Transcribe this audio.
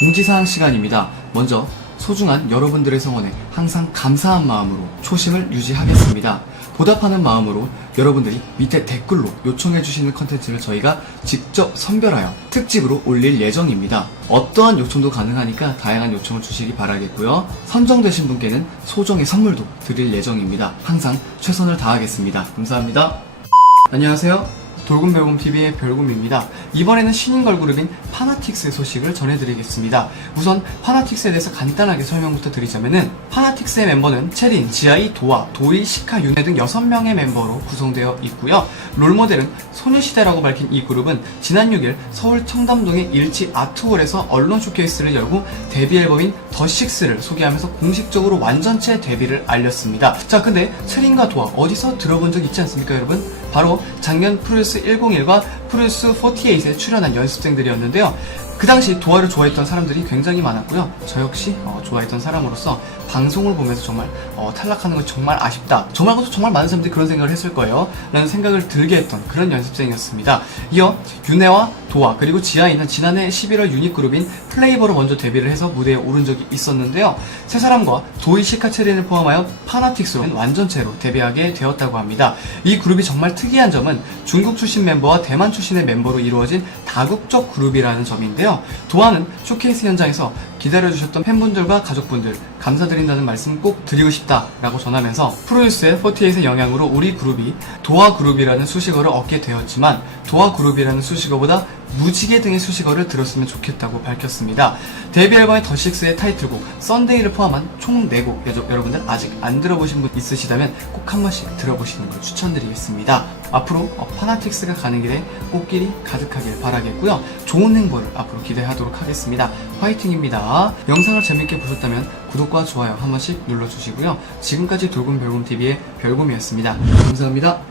공지사항 시간입니다. 먼저 소중한 여러분들의 성원에 항상 감사한 마음으로 초심을 유지하겠습니다. 보답하는 마음으로 여러분들이 밑에 댓글로 요청해주시는 컨텐츠를 저희가 직접 선별하여 특집으로 올릴 예정입니다. 어떠한 요청도 가능하니까 다양한 요청을 주시기 바라겠고요. 선정되신 분께는 소정의 선물도 드릴 예정입니다. 항상 최선을 다하겠습니다. 감사합니다. 안녕하세요. 돌곰별곰TV의 별곰입니다. 이번에는 신인 걸그룹인 파나틱스의 소식을 전해드리겠습니다. 우선 파나틱스에 대해서 간단하게 설명부터 드리자면은 파나틱스의 멤버는 체린, 지아이, 도아, 도이, 시카, 윤혜 등 6명의 멤버로 구성되어 있고요. 롤모델은 소녀시대라고 밝힌 이 그룹은 지난 6일 서울 청담동의 일치 아트홀에서 언론 쇼케이스를 열고 데뷔 앨범인 더식스를 소개하면서 공식적으로 완전체 데뷔를 알렸습니다. 자, 근데 체린과 도아 어디서 들어본 적 있지 않습니까, 여러분? 바로 작년 프로듀스 101과 프로듀스 48에 출연한 연습생들이었는데요. 그 당시 도아를 좋아했던 사람들이 굉장히 많았고요. 저 역시 어, 좋아했던 사람으로서 방송을 보면서 정말 어, 탈락하는 건 정말 아쉽다. 저 말고도 정말 많은 사람들이 그런 생각을 했을 거예요. 라는 생각을 들게 했던 그런 연습생이었습니다. 이어 윤혜와 도아 그리고 지아이는 지난해 11월 유닛 그룹인 플레이버로 먼저 데뷔를 해서 무대에 오른 적이 있었는데요. 세 사람과 도이 시카체린을 포함하여 파나틱스로 완전체로 데뷔하게 되었다고 합니다. 이 그룹이 정말 특이한 점은 중국 출신 멤버와 대만 출신의 멤버로 이루어진 다국적 그룹이라는 점인데요. 도아는 쇼케이스 현장에서 기다려주셨던 팬분들과 가족분들 감사드린다는 말씀 꼭 드리고 싶다라고 전하면서 프로듀스의 48의 영향으로 우리 그룹이 도아 그룹이라는 수식어를 얻게 되었지만 도아 그룹이라는 수식어보다 무지개 등의 수식어를 들었으면 좋겠다고 밝혔습니다. 데뷔 앨범의 더식스의 타이틀곡 썬데이를 포함한 총 4곡 여러분들 아직 안 들어보신 분 있으시다면 꼭 한 번씩 들어보시는 걸 추천드리겠습니다. 앞으로 어, 파나틱스가 가는 길에 꽃길이 가득하길 바라겠고요. 좋은 행보를 앞으로 기대하도록 하겠습니다. 화이팅입니다. 영상을 재밌게 보셨다면 구독과 좋아요 한 번씩 눌러주시고요. 지금까지 돌곰별곰TV의 별곰이었습니다. 감사합니다.